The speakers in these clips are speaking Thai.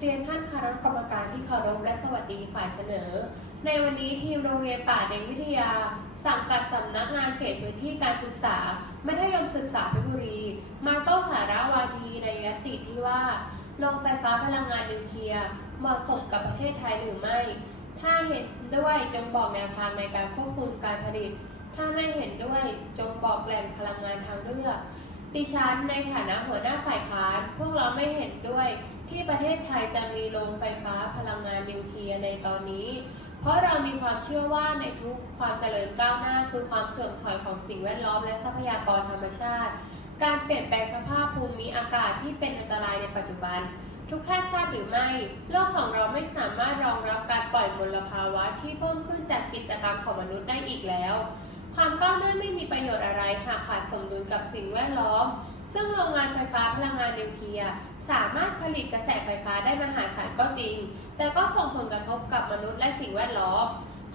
เรียนท่านคณะกรรมการที่เคารพและสวัสดีฝ่ายเสนอ ในวันนี้ทีมโรงเรียนป่าเด็กวิทยา สังกัดสำนักงานเขตพื้นที่การศึกษา มัธยมศึกษาเพชรบุรี มาโต้สาระวาทีในยติที่ว่าโรงไฟฟ้าพลังงานนิวเคลียร์เหมาะสมกับประเทศไทยหรือไม่ ถ้าเห็นด้วยจงบอกแนวทางในการควบคุมการผลิต ถ้าไม่เห็นด้วยจงบอกแหล่งพลังงานทางเลือก ดิฉันในฐานะหัวหน้าฝ่ายค้านพวกเราไม่เห็นด้วยที่ประเทศไทยจะมีโรงไฟฟ้าพลังงานนิวเคลียร์ในตอนนี้ เพราะเรามีความเชื่อว่าในทุกความเจริญก้าวหน้าคือความเสื่อมถอยของสิ่งแวดล้อมและทรัพยากรธรรมชาติ การเปลี่ยนแปลงสภาพภูมิอากาศที่เป็นอันตรายในปัจจุบัน ทุกท่านทราบหรือไม่ โลกของเราไม่สามารถรองรับการปล่อยมลภาวะที่เพิ่มขึ้นจากกิจกรรมของมนุษย์ได้อีกแล้ว ความก้าวหน้าไม่มีประโยชน์อะไรหากขาดสมดุลกับสิ่งแวดล้อม ซึ่งโรงงานไฟฟ้าพลังงานนิวเคลียร์สามารถผลิตกระแสไฟฟ้าได้มหาศาลก็จริง แต่ก็ส่งผลกระทบกับมนุษย์และสิ่งแวดล้อม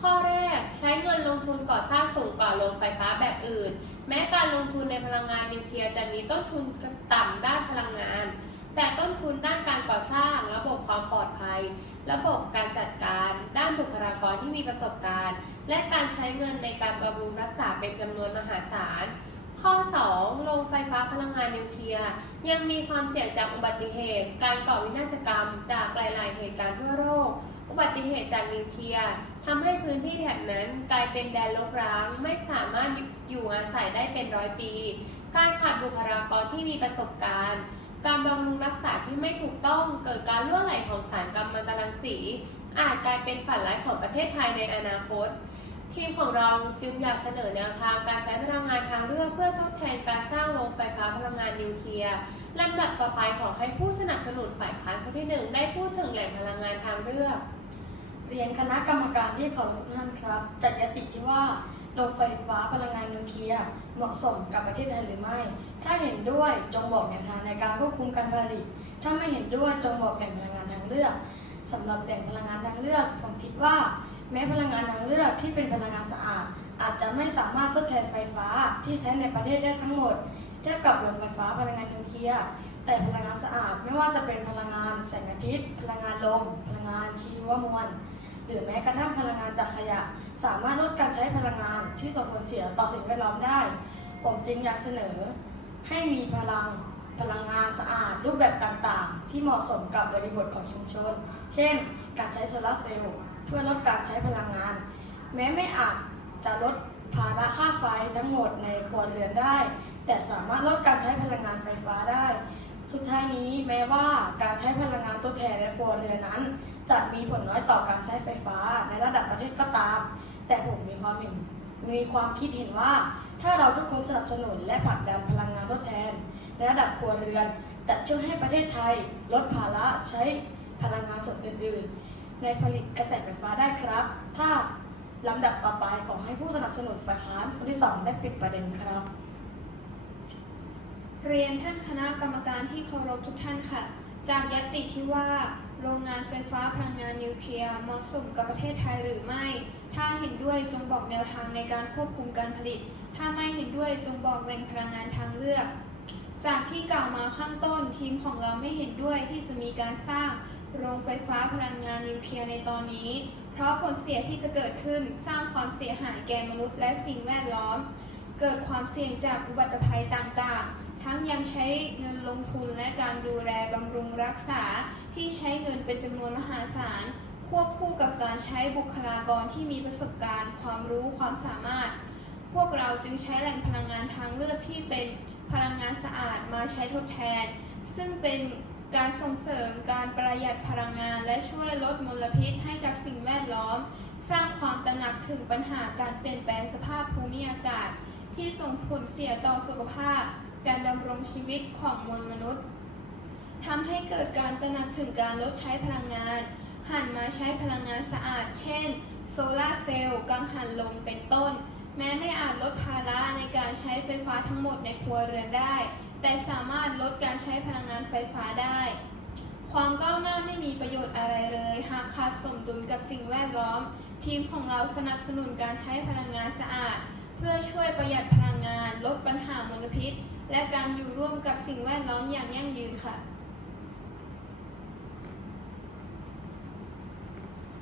ข้อแรกใช้เงินลงทุนก่อสร้างสูงกว่าโรงไฟฟ้าแบบอื่น แม้การลงทุนในพลังงานนิวเคลียร์จะมีต้นทุนต่ำด้านพลังงาน แต่ต้นทุนด้านการก่อสร้าง ระบบความปลอดภัย ระบบการจัดการ บุคลากรที่มีประสบการณ์ และการใช้เงินในการบำรุงรักษาเป็นจำนวนมหาศาล ข้อ 2 โรงไฟฟ้าพลังงานนิวเคลียร์ยังมีความเสี่ยงจากอุบัติเหตุ การก่อวินาศกรรม จากหลาย ๆ เหตุการณ์ทั่วโลกอุบัติเหตุจากนิวเคลียร์ทำให้พื้นที่แถบนั้นกลายเป็นแดนรกร้าง ไม่สามารถอยู่อาศัยได้เป็นร้อยปี การขาดบุคลากรที่มีประสบการณ์ การบำรุงรักษาที่ไม่ถูกต้องเกิดการล่วไหลของสารกัมมันตรังสี อาจกลายเป็นฝันร้ายของประเทศไทยในอนาคต ทีมของเราจึงอยากเสนอแนวทางการใช้พลังงานทางเลือกเพื่อทดแทนการสร้างโรงไฟฟ้าพลังงานนิวเคลียร์ลำดับต่อไปขอให้ผู้สนับสนุนฝ่ายค้านคนที่หนึ่งได้พูดถึงแหล่งพลังงานทางเลือกเรียนคณะกรรมการที่เคารพทุกท่านครับจัดยติที่ว่าโรงไฟฟ้าพลังงานนิวเคลียร์เหมาะสมกับประเทศไทยหรือไม่ ถ้าเห็นด้วยจงบอกแนวทางในการควบคุมการผลิต ถ้าไม่เห็นด้วยจงบอกแหล่งพลังงานทางเลือก สำหรับแหล่งพลังงานทางเลือกผมคิดว่า แม้พลังงานทางเลือกที่เป็นพลังงานสะอาด อาจจะไม่สามารถทดแทนไฟฟ้าที่ใช้ในประเทศได้ทั้งหมดเทียบกับโรงไฟฟ้าพลังงานนิวเคลียร์แต่พลังงานสะอาดไม่ว่าจะเป็นพลังงานแสงอาทิตย์ พลังงานลม พลังงานชีวมวลหรือแม้กระทั่งพลังงานจากขยะ สามารถลดการใช้พลังงานที่ส่งผลเสียต่อสิ่งแวดล้อมได้ ผมจึงอยากเสนอ ให้มีพลัง พลังงานสะอาดรูปแบบต่างๆ ที่เหมาะสมกับบริบทของชุมชน เช่น การใช้โซลาร์เซลล์เพื่อลดการใช้พลังงาน แม้ไม่อาจจะลดภาระค่าไฟทั้งหมดในครัวเรือนได้ แต่สามารถลดการใช้พลังงานไฟฟ้าได้ สุดท้ายนี้แม้ว่าการใช้พลังงานทดแทนในครัวเรือนนั้น จะมีผลน้อยต่อการใช้ไฟฟ้าในระดับประเทศก็ตาม แต่ผมมีความเห็นมีความคิดเห็นว่า ถ้าเราทุกคนสนับสนุนและผลักดันพลังงานทดแทน ในระดับครัวเรือน จะช่วยให้ประเทศไทย ลดภาระใช้พลังงานส่วนอื่น ๆ ในผลิตกระแสไฟฟ้าได้ครับ ถ้าลำดับต่อไปขอให้ผู้สนับสนุนฝ่ายค้านคนที่สองได้ปิดประเด็นครับ เรียนท่านคณะกรรมการที่เคารพทุกท่านค่ะ จากยตติที่ว่า โรงงานไฟฟ้าพลังงานนิวเคลียร์เหมาะสมกับประเทศไทยหรือไม่ ถ้าเห็นด้วยจงบอกแนวทางในการควบคุมการผลิต ถ้าไม่เห็นด้วยจงบอกแหล่งพลังงานทางเลือก จากที่กล่าวมาข้างต้นทีมของเราไม่เห็นด้วยที่จะมีการสร้างโรงไฟฟ้าพลังงานนิวเคลียร์ในตอนนี้ เพราะผลเสียที่จะเกิดขึ้นสร้างความเสียหายแก่มนุษย์และสิ่งแวดล้อม เกิดความเสี่ยงจากอุบัติภัยต่างๆ ทั้งยังใช้เงินลงทุนและการดูแลบำรุงรักษาที่ใช้เงินเป็นจำนวนมหาศาล ควบคู่กับการใช้บุคลากรที่มีประสบการณ์ ความรู้ความสามารถ พวกเราจึงใช้แหล่งพลังงานทางเลือกที่เป็น พลังงานสะอาดมาใช้ทดแทน ซึ่งเป็นการส่งเสริมการประหยัดพลังงาน และช่วยลดมลพิษให้กับสิ่งแวดล้อม สร้างความตระหนักถึงปัญหาการเปลี่ยนแปลงสภาพภูมิอากาศ ที่ส่งผลเสียต่อสุขภาพ การดำรงชีวิตของมวลมนุษย์ทำให้เกิดการตระหนักถึงการลดใช้พลังงาน หันมาใช้พลังงานสะอาด เช่น โซลาร์เซลล์กังหันลมเป็นต้น แม้ไม่อาจลดภาระในการใช้ไฟฟ้าทั้งหมดในครัวเรือนได้ แต่สามารถลดการใช้พลังงานไฟฟ้าได้ ความก้าวหน้าไม่มีประโยชน์อะไรเลย หากขาดสมดุลกับสิ่งแวดล้อม ทีมของเราสนับสนุนการใช้พลังงานสะอาด เพื่อช่วยประหยัดพลังงาน ลดปัญหามลพิษ และการอยู่ร่วมกับสิ่งแวดล้อมอย่างยั่งยืนค่ะ